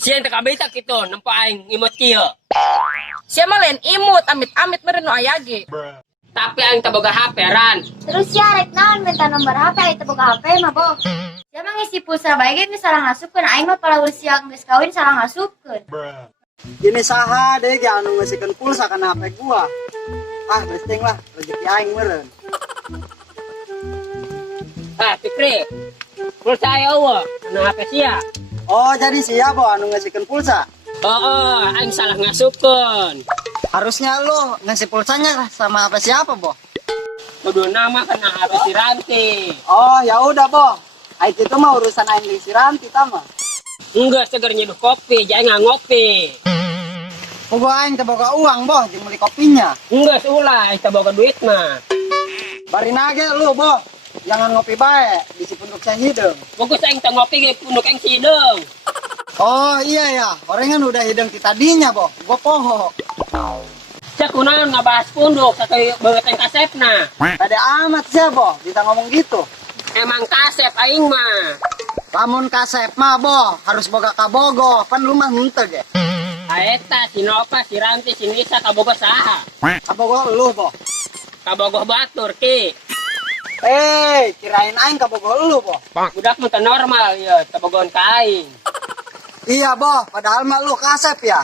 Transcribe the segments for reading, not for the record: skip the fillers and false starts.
Sian tak kabita kito nampak aing imot kieu. Sia mah lain imut, amit-amit meureun nu aya ge. Tapi aing teu boga HP ran. Terus ya rek naon minta nomor HP itu boga HP mah boh. Dia mah ngisi pulsa bae ge geus salah ngasupkeun aing mah palaur siang geus kawin salah ngasupkeun. Ini saha deh anu ngasihkeun pulsa kana HP gua. Ah, besting lah rezeki aing meureun. Ah, Fikri. Pulsa aya eueuh, na HP sia. Oh, jadi sia bo anu ngasihkeun pulsa. Oh, aing salah ngasupkeun. Harusnya lu ngasih pulsanya sama HP siapa, Bo? Kudu nama kena HP si Ranti. Oh, ya udah, Bo. Itu mah urusan aing jeung si Ranti tama. Enggak seger nyeduh kopi, jangan nggak ngopi. Gua aing teu boga uang, Bo, jeung beli kopinya. Enggak seulai, kita bawa duit mah. Bari nage lu, Bo. Jangan ngopi bae, bisi punduk saya hidung. Fokus aing teu ngopi ge punduk aing sideng. Oh, iya ya. Orengan udah hidung ti tadinya, Bo. Gua poho. Cek kunaon ngabahas punduk sakai beungeut aing kasepna. Tade amat sia, Bo. Kita ngomong gitu. Emang kasep aing mah. Lamun kasep mah, Bo, harus boga kabogo. Pan lu mah henteu ge. Aeta si Nova, si Ranti, si Nisa kabogoh saha? Kabogo lu, Bo. Kabogoh batur ki. Kirain aing kabogo lu, Bo. Budak mah teu normal ya, kabogohan ka aing. Iya, Bo. Padahal mah lu kasep ya.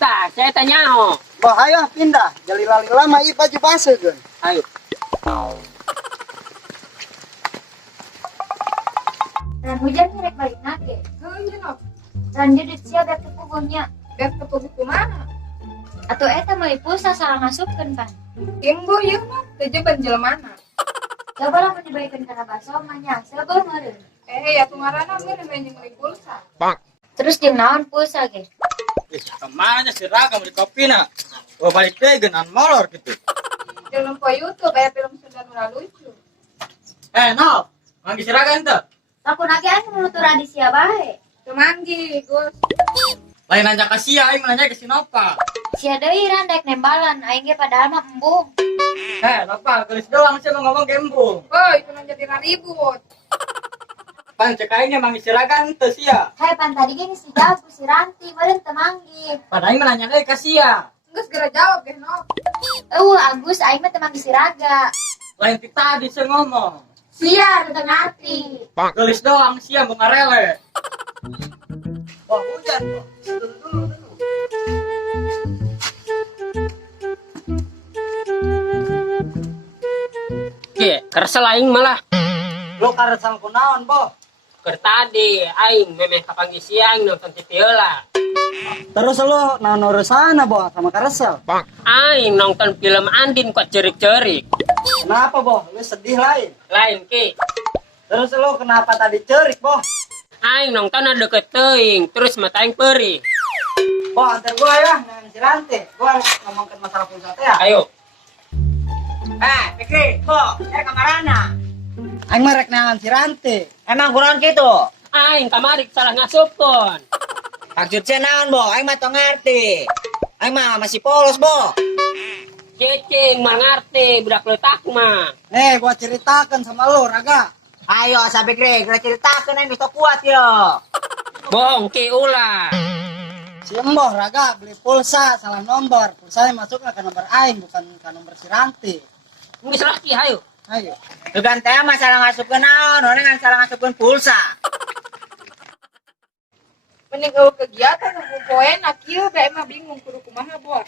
Tah, saya tanya ho. Bo, ayo pindah. Jali lama ieu baju baseukeun. Ayo. Dan hujan nih rek balik nage. Heuh, Nov. Dan dia sia bek tepugungnya. Bek tepung kumaha? Atau eta meuli pulsa salah ngasupkeun kan. Timbo ieu mah teu jeban jelemana. Coba lah menyebaikeun kana baso mah nya, sebel meureun. Ya tungarana meureun main jeung meuli pulsa. Terus jeung naon pulsa ge? Kemana si Raga beli kopi na? Gua balik deh genan molor gitu. Jeung po YouTube aya film Sunda nu lucu. No, manggil si Raga ente. Laku nage anu nutur adisia bae. Teu manggi, Gus. Lain nanya ke Sia, aing nanya ke si Nova. Sia deui ran daek nembalan, aing ge padahal mah embung. Nova, gelis doang sih mau ngomong gembung. Oh, itu nang jadi ribut. Pan cek aingnya manggil si Raga ente Sia. Hai pan tadi ge geus dijawab ku si Ranti, meureun teu manggi. Pada aing menanya deui ke Sia. Geus segera jawab ge, Nov. Agus aing mah teu manggi si Raga. Lain kita tadi sih ngomong. Sia teu ngarti. Gelis doang Sia mau ngarele. Wah hujan kok. Dulu. Ki, kersel aing malah. Lu karesal kunaon, Bo? Keur tadi aing memeh kapanggih siang nonton TV heula. Terus lu naon urusana, Bo, sama karesel? Aing nonton film Andin kok cerik-cerik. Kenapa, Bo? Lu sedih lain? Lain ki. Terus lu kenapa tadi cerik, Bo? Aing nonton ada deket teuing, terus mata aing perih. Bo, antar gua ya, dengan si Ranti. Gua ngomongin masalah pulsa teh ya. Ayo. Fikri, kok? Kamarana. Aing mah rek nangan si Ranti. Emang kurang gitu. Aing kamarik salah ngasupkeun. Maksud saya naon, Bo? Aing mah teu ngarti. Aing mah masih polos, Bo. Cicing mah ngarti budak leutak mah. Nih, gua ceritakan sama lu, Raga. Ayo, sampai Fikri, kita ceritakan aing geus kuat yo. Bohong ki ulah. Si Emboh, Raga, beli pulsa, salah nomor. Pulsanya masuknya ke nomor Aing, bukan ke nomor si Ranti. Geus lah ki hayu. Ayo. Bukan teh masalah ngasupkeun naon, orang kan salah ngasupkeun pulsa. Mending eueuh kegiatan nu poena kieu bae mah bingung kudu kumaha, Bos.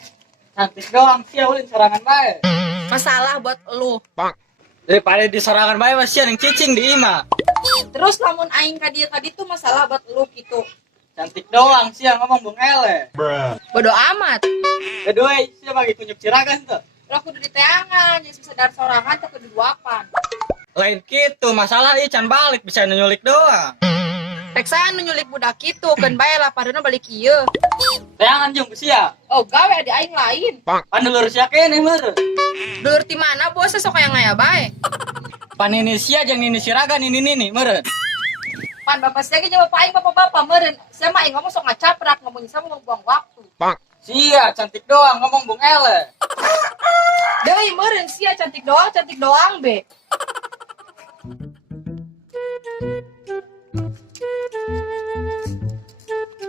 Cantik doang Sia ulin serangan bae. Masalah buat lu. Daripada di serangan bae mah Sia yang cicing di ima. Terus lamun aing ka dieu tuh masalah buat lu gitu. Cantik doang Sia ngomong Bung Ele. Bodo amat. Kedua Sia bagi tunjuk ciragan tuh. Lah kudu diteangan, jeung sadar sorangan teh kudu duapan. Lain gitu, masalah ieu can balik bisa nyulik doang. Rek saya nu nyulik budak kitu, keun bae lapareuna balik ieu. Teangan jeung Sia. Oh, gawe ade aing lain. Pan dulur Sia keneh meureun. Dulur ti mana bos sok aya ngaya bae. Pan ini Sia jeung nini Siragan nini meureun. Pan bapak saya ge jawab aing bapak-bapak meureun. Saya mah aing ngomong sok ngacaprak, ngomongin sama mau buang waktu. Sia cantik doang ngomong Bung Ele. Deui meureun sia cantik doang be.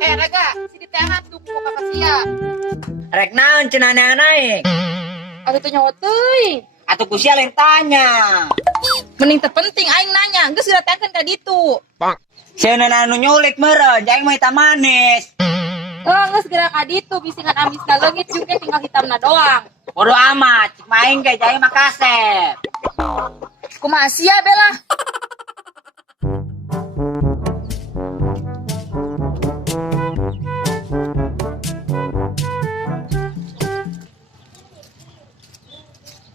Raga, sini tengah tuh muka kasia. Rek naon cenah naik. Atuh teh nyawa teuing. Atuh ku sia lain tanya. Mending terpenting aing nanya, geus diratekeun ka ditu. Cenah anu nyulik meureun, aing mah hitam manis. Geus geura ka ditu, bisingan amisna leungit juga tinggal hitamna doang. Bodo amat, cik main ge jai mah kasep. Kumaha sia bela?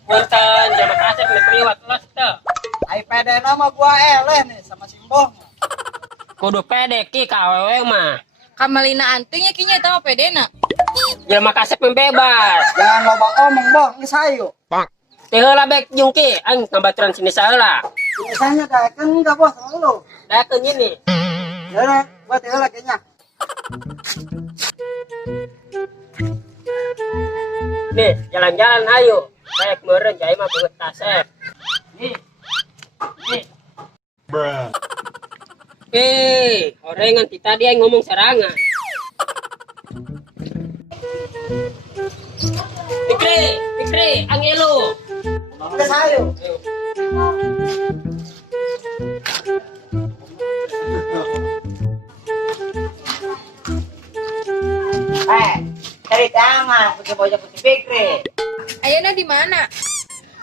Punten, jangan kasep nih priwat los teh. Ai pede nama gua eleh nih sama Simbo. Kudu pede ki ka awewe mah. Kamalina antingnya kinya eta mah pedena. Jangan kasep yang bebas. Jangan loba omong, Boh. Geus hayu. Teh heula bek jungki, aing tambaturan sini saheula. Misalnya daekeun enggak, Bos, sama lu. Dakeun ini. Ya udah, gua teh heula kayaknya. Nih, jalan-jalan ayo. Baik meureun jai mah beungeut kasep. Nih. Nih. Orengan ti tadi aing ngomong sarangan. Fikri, angelo. Geus hayu. Cari tangan, putih bojong putih Fikri. Ayeuna di mana?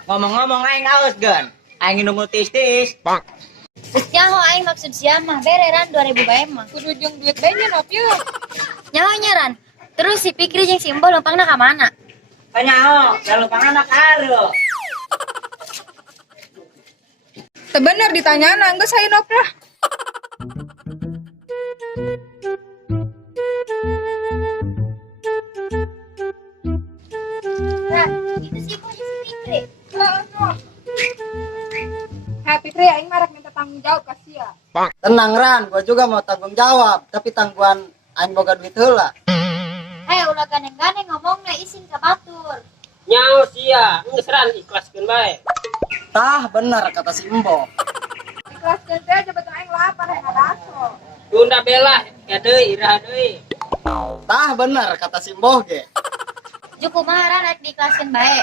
Ngomong-ngomong aing haus gan. Aing nunggu tis-tis. Terus nyaho aing maksud siapa? Bereran 2000 bae mah. Kudu jeung duit bae nya nop yeuh. Nyaho nyeran. Terus si Fikri jeung Simbo lompangna ka mana? Panyaho, jalur panganak haru. Teu bener ditanyana, geus hayu nop lah. Nah, itu Simbo jeung si Fikri. Happy Fikri aing mah rek minta tanggung jawab ka sia. Tenang Ran, gua juga mau tanggung jawab, tapi tangguhan aing boga duit heula. Ulah ganeng-ganeng ngomongna isin ka batur. Nyao sia, geus ran ikhlaskeun bae. Tah bener kata Simbo. Ikhlaskeun teh aja betul aing lapar hayang ngadaso. Tunda bela, ya deui, iraha deui. Tah bener kata Simbo ge. Juku maharan rek dikelaskeun bae.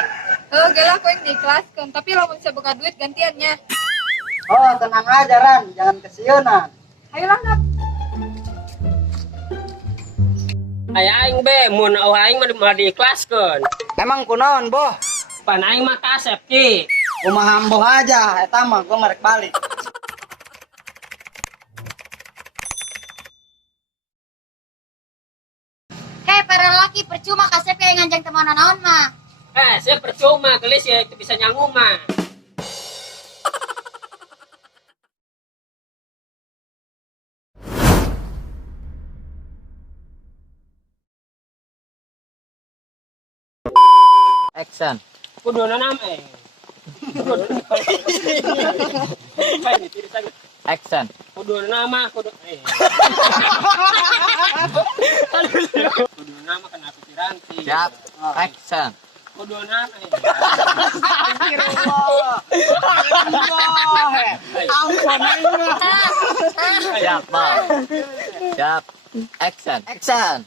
Heuh geula ku aing diikhlaskeun, tapi lamun saya boga duit gantiannya. Oh, tenang aja Ran, jangan kesieunan. Hayolah nop. Aya aing be, mun aing mah diikhlaskeun. Emang kunaon, Boh? Pan aing mah kasep ki. Kumaha amboh aja, eta mah gua marek balik. Para laki percuma kasep kayak nganjang teman naon mah. Saya percuma, gelis ya itu bisa nyangu mah. Action. Kudu nanam Action. Kudu nama kudu kudu nama kenapa piranti. Siap. Action. Kudu nama Siap, Bang. Siap. Action. Action.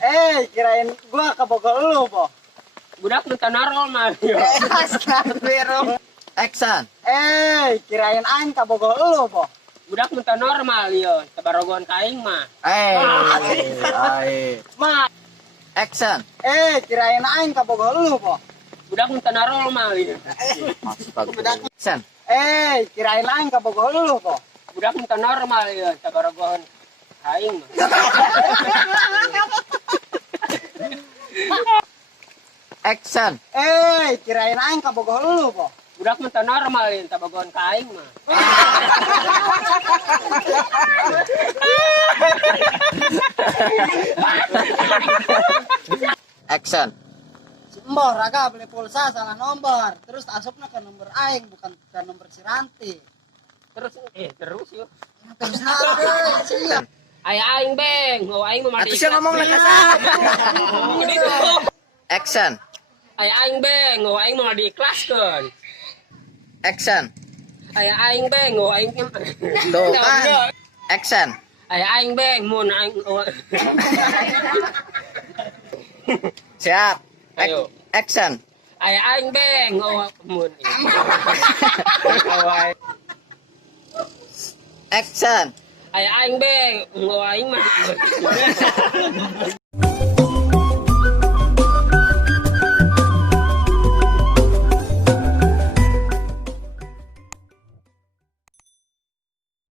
Kirain gua kabogol lu, Boh. budak minta narol mah. Astagfirullah. Action. Kirain aing kabogol lu, Boh. Budak minta normal yo, tabarogon kaing mah. Mah. Action. Kirain aing kabogol lu, Boh. Budak minta narol mah yo. Action. Kirain aing kabogol lu, Boh. Budak minta normal yo, tabarogon kaing mah. Action. Kirain aing kabogol lu, Boh. Budak minta normal yo, tabarogon kaing mah. Action. Simbo, Raga beli pulsa salah nomor. Terus asupna ke nomor aing bukan ke nomor si Ranti. Terus yo. Terus nade, siap. Aya aing beng, mau aing mah mati. Atuh ngomong lah kasar. Action. Aya aing beng, mau aing mah diikhlaskeun. Action. Aya aing beng, mau aing Tuh kan. Action. Ay aing beng mun aing Siap. Ayo. Action. ay aing beng mun. Action. Ay aing beng aing mah.